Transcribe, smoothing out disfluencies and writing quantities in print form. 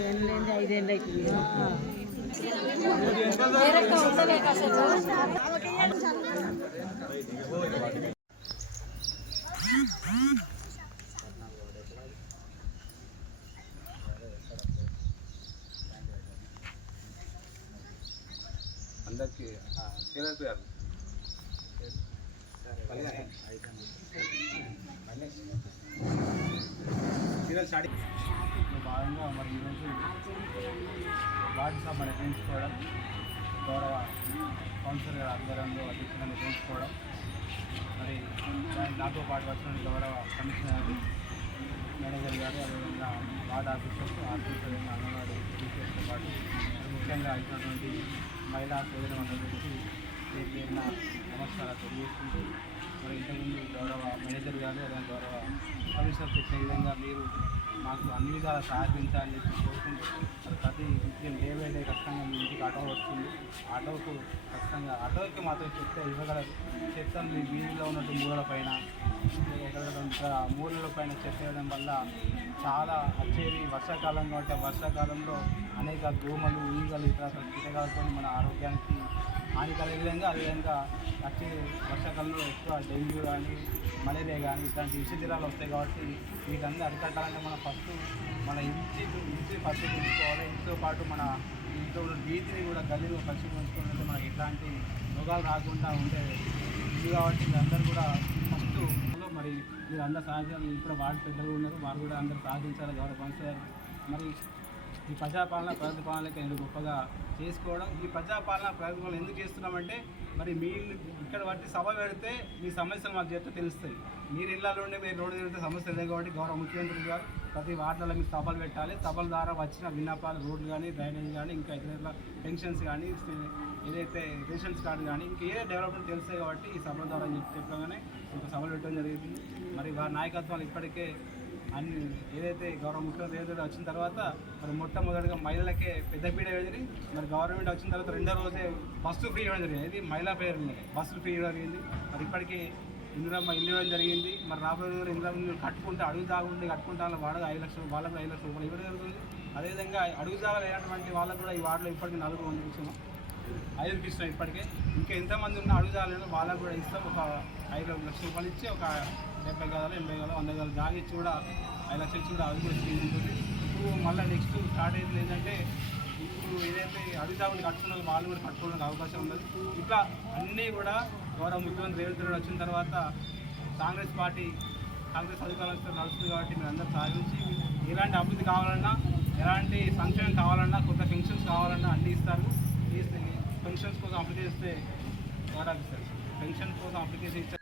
5 ఏళ్ళు అవుతుంది. అందరికీ భాగంగా మరి ఈరోజు వార్డు సభ నిర్వహించుకోవడం, గౌరవ కౌన్సిలర్ గారి ఆధ్వర్యంలో అధ్యక్షులను నిర్వహించుకోవడం, మరి నాతో పాటు వచ్చిన గౌరవ కమిషనర్ మేనేజర్ గారు, అదేవిధంగా వార్డు ఆఫీసర్స్, అంగన్వాడీ టీచర్స్తో పాటు ముఖ్యంగా ఇచ్చినటువంటి మహిళా సోదరులందరికీ పేరున నమస్కారాలు తెలియజేసుకుంటూ, మరి ఇంతకుముందు గౌరవ మేనేజర్ గారు, అదే గౌరవ కమిషనర్ చెప్పిన విధంగా మీరు మాకు అన్ని విధాలా సహాయించాలని చెప్పి కోరుకుంటూ, అది ప్రతి డే బై డే ఖచ్చితంగా మీ ఇంటికి ఆటో వస్తుంది. ఆటోకు ఖచ్చితంగా ఆటోకి మాత్రం చెత్త ఇవ్వగలరు. చెత్తను మీ వీధిలో ఉన్నట్టు మూలల పైన, ఎక్కడ మూలల పైన చెత్త వేయడం వల్ల చాలా వచ్చేది వర్షాకాలం కాబట్టి వర్షాకాలంలో అనేక దోమలు, ఈగలు, ఇతర కీటకాలతో మన ఆరోగ్యానికి హాని కలిగే విధంగా, అదేవిధంగా వచ్చే వర్షాకాలంలో ఎక్కువ డెంగ్యూ కానీ, మలేరియా కానీ ఇట్లాంటి విషజ్వరాలు వస్తాయి. కాబట్టి వీటన్నీ అరికట్టాలంటే మనం ఫస్ట్ మన ఇంటి పరిశీలించుకోవాలి. ఇంటితో పాటు మన ఇంట్లో ఉన్న వీధిని కూడా గల్లీలో పరిశీలించుకుంటే మనకి ఎట్లాంటి రోగాలు రాకుండా ఉండే ఇది. కాబట్టి మీరందరూ కూడా ఫస్ట్ మరి మీరు అందరూ సాధించాలి. ఇప్పుడు వార్డు పెద్దలు ఉన్నారు, వారు కూడా అందరూ సాధించాలి. గౌరవ కౌన్సిలర్ మరి ఈ ప్రజాపాలన ప్రగతిపాలనకి ఎందుకు గొప్పగా చేసుకోవడం, ఈ ప్రజాపాలన ప్రగతిపాలన ఎందుకు చేస్తున్నామంటే మరి మీరు ఇక్కడ బట్టి సభ పెడితే మీ సమస్యలు మాకు చెప్తే తెలుస్తాయి. మీరు ఇళ్ళలో ఉండే మీరు రోడ్డు తిరిగితే సమస్యలు లేవు. కాబట్టి గౌరవ ముఖ్యమంత్రి గారు ప్రతి వార్డులలో మీరు సభలు పెట్టాలి. సభల ద్వారా వచ్చిన విన్నపాలు, రోడ్లు కానీ, డ్రైనేజ్ కానీ, ఇంకా ఇతర పెన్షన్స్ కానీ, ఏదైతే రేషన్స్ కార్డు కానీ, ఇంకా ఏ డెవలప్మెంట్ తెలుస్తాయి. కాబట్టి ఈ సభల ద్వారా చెప్పగానే ఇంకా సభలు పెట్టడం జరిగింది. మరి వారి నాయకత్వాలు ఇప్పటికే అన్ని ఏదైతే గౌరవ ముఖ్యమంత్రి వచ్చిన తర్వాత మరి మొట్టమొదటిగా మహిళలకే పెద్దపీట వేయడం, మరి గవర్నమెంట్ వచ్చిన తర్వాత రెండో రోజే బస్సు ఫ్రీ ఇవ్వడం జరిగింది. ఇది మహిళా పేరు బస్సులు ఫ్రీ ఇవ్వడం జరిగింది. మరి ఇప్పటికీ ఇందిరమ్మ ఇల్లు ఇవ్వడం జరిగింది. మరి రాబోయే రోజులు ఇందిరమ్మ కట్టుకుంటే అడుగు తాగుండి కట్టుకుంటే వాడగా 5 లక్షలు, వాళ్ళకు 5 లక్షల రూపాయలు ఇవ్వడం జరుగుతుంది. అదేవిధంగా అడుగు జాగా లేనటువంటి వాళ్ళకు కూడా ఈ వార్డులో ఇప్పటికీ 4 మంది ఇచ్చాము, 5కి ఇస్తాం. ఇప్పటికే ఇంకా ఎంతమంది ఉన్నా అడుగు జాగా వాళ్ళకు కూడా ఇస్తాం. ఒక 5 లక్షల రూపాయలు ఇచ్చి ఒక 70 గదాలు, 80 గదాలు, 100 గదాలు జాగా ఇచ్చి కూడా 5 లక్షలు ఇచ్చి కూడా అది కూడా స్కీమ్ ఉంటుంది. ఇప్పుడు మళ్ళీ నెక్స్ట్ స్టార్ట్ అయ్యేది ఏంటంటే ఇప్పుడు ఏదైతే అడుగు జాగులు కట్టుకున్నారో వాళ్ళు కూడా కట్టుకోవడానికి అవకాశం ఉండదు. ఇట్లా అన్నీ కూడా గౌరవ ముఖ్యమంత్రి రేవంత్ రెడ్డి వచ్చిన తర్వాత కాంగ్రెస్ అధికారంలో నడుస్తుంది. కాబట్టి మీరు అందరూ సాధించి ఎలాంటి అభివృద్ధి కావాలన్నా, ఎలాంటి సంక్షేమం కావాలన్నా, కొత్త పెన్షన్స్ కావాలన్నా అన్నీ ఇస్తారు. పెన్షన్స్ కోసం అప్లికేషన్ ఇస్తే పెన్షన్ కోసం అప్లికేషన్ ఇస్తే